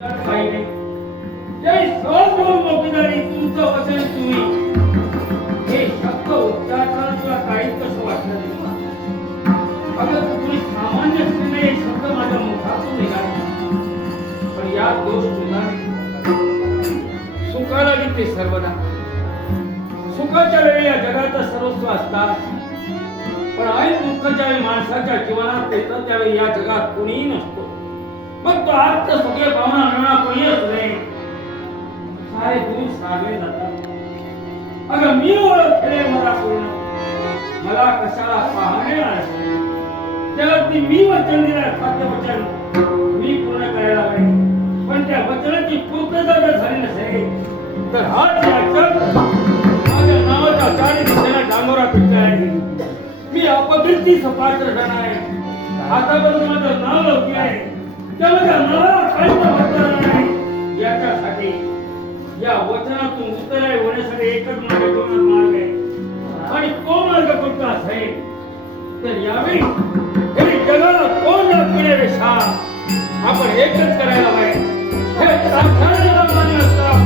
काही नाही. जय सहज मोठीदारी तुमचं वचन तुम्ही हे शब्द उच्चारताना तुला काही कसं वाटलं नाही. अगं तुम्ही सामान्य स्त्रीने हे शब्द माझ्या मुखातून निघाले, पण या दोष तुला सुखाला ते सर्वदा सुखाच्या वेळी या जगाचं सर्वस्व असतात, पण ऐन दुःखाच्या वेळी माणसाच्या जीवनात येतं त्यावेळी या जगात कोणीही नसतो. मग तो आज सगळे पाहुणा आणणा कोणी असले सारे दूर सारले जातात. अगं मी ओळखले मला पूर्ण, मला कशाला पाहणे असते. त्याला मी वचन दिलं, खाद्य वचन मी पूर्ण करायला हवे, पण त्या वचनाची पूर्तता जर झाली नसेल तर हा माझ्या नावाचा चारी दिशेला डांगोरा पिटला आहे. मी अपकृती सपात्र झाला आहे. आतापर्यंत माझं नाव लवकी आहे, त्यामध्ये नावाला काहीच वाटणार नाही. याच्यासाठी या वचनातून उत्तर होण्यासाठी एकच मार्ग आहे, आणि तो मार्ग कोणता असेल तर यावेळी हे जगाला कोण लागणे रेषा आपण एकच करायला पाहिजे. हे साक्षात मान्य असतात.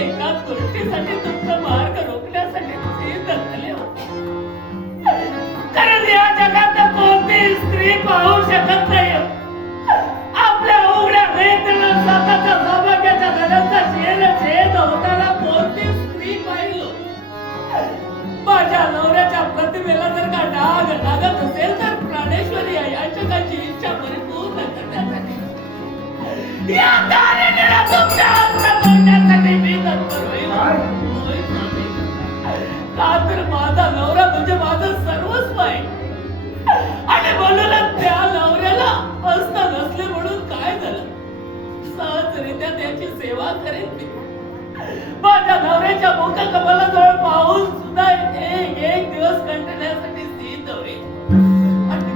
एकाच गोष्टीसाठी तुमचा मार्ग रोखण्यासाठी कारण या जगात कोणतीही स्त्री पाहू शकत नाही. आपल्या उघड्या नेत्रानं स्वतःच्या सौभाग्याच्या घराचा छेद होताना कोणती स्त्री पाहिलो. माझ्या नवऱ्याच्या प्रतिमेला जर का डाग लागत असेल तर प्राणेश्वरी या जगाची इच्छा परिपूर्ण करण्यासाठी या तारेला तुमच्या हातात करण्यासाठी मी तत्पर होईल. का तर माझा नवरा म्हणजे माझं सर्वस्व आहे, आणि म्हणूनच त्या नवऱ्याला असता नसले म्हणून काय झालं, सहजरित्या त्याची सेवा करेन मी. माझ्या नवऱ्याच्या मुखकमलाजवळ पाहून सुद्धा एक दिवस कंटाळण्यासाठी स्थित होईल. आणि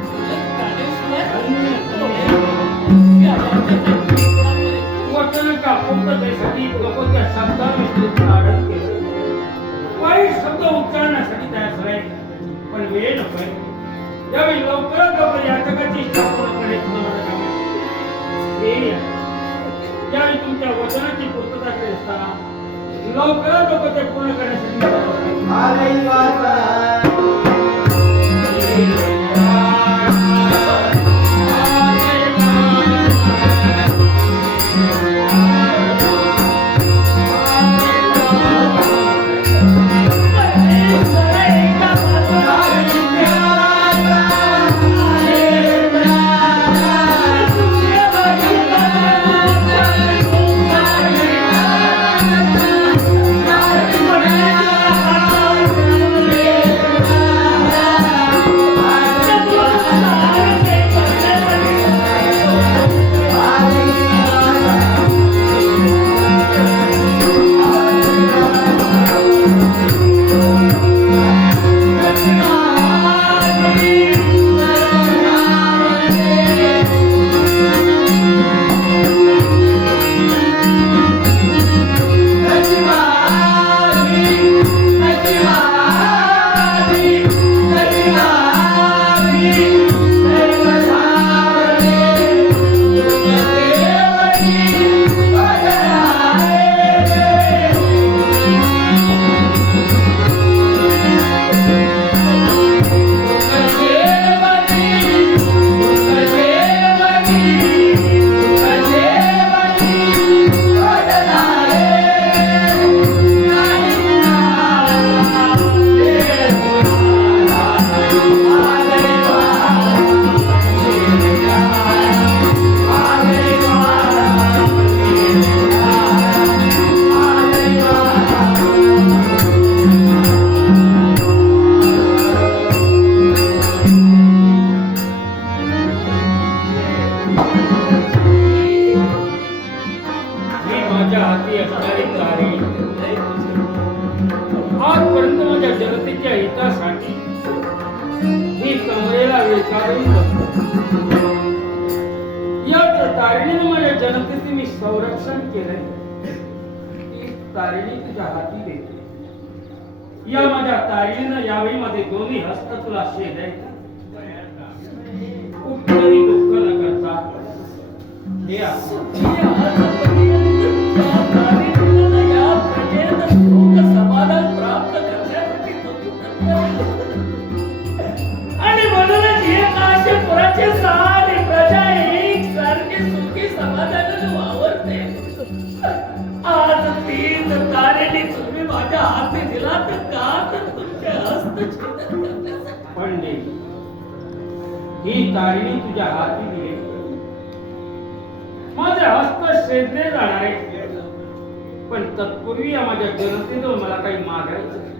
वाईट शब्द उच्चारण्यासाठी तयार झाले, पण वेळ नकोय. यावेळी लवकरात लवकर या जगाची इच्छा पूर्ण करणे यावेळी तुमच्या वचनाची पूर्तता करीत असताना लवकरात लवकर ते पूर्ण करण्यासाठी हितासाठी ही कमरेला वेचावी याच तारिणीनं माझ्या जनतेचे मी संरक्षण केलंय. ती तारिणी तुझ्या हाती देते. या माझ्या तारिणीनं यावेळी माझे दोन्ही हस्त तुला शेजाय. कुठलंही दुःख न करता हे आणि म्हणूनच हे काशीपुराचे सारी प्रजा एक सारखी सुखी समाधानाने वावरते. आज तीच तारिणी तुम्ही माझ्या हाती दिला तर का तर तुमचे हस्तछेदन करण्यासाठी. पंडित, ही तारिणी तुझ्या हाती दिली. माझे हस्त शेदले जाणार आहे, पण तत्पूर्वी या माझ्या जनतेजवळ मला काही मागायचं.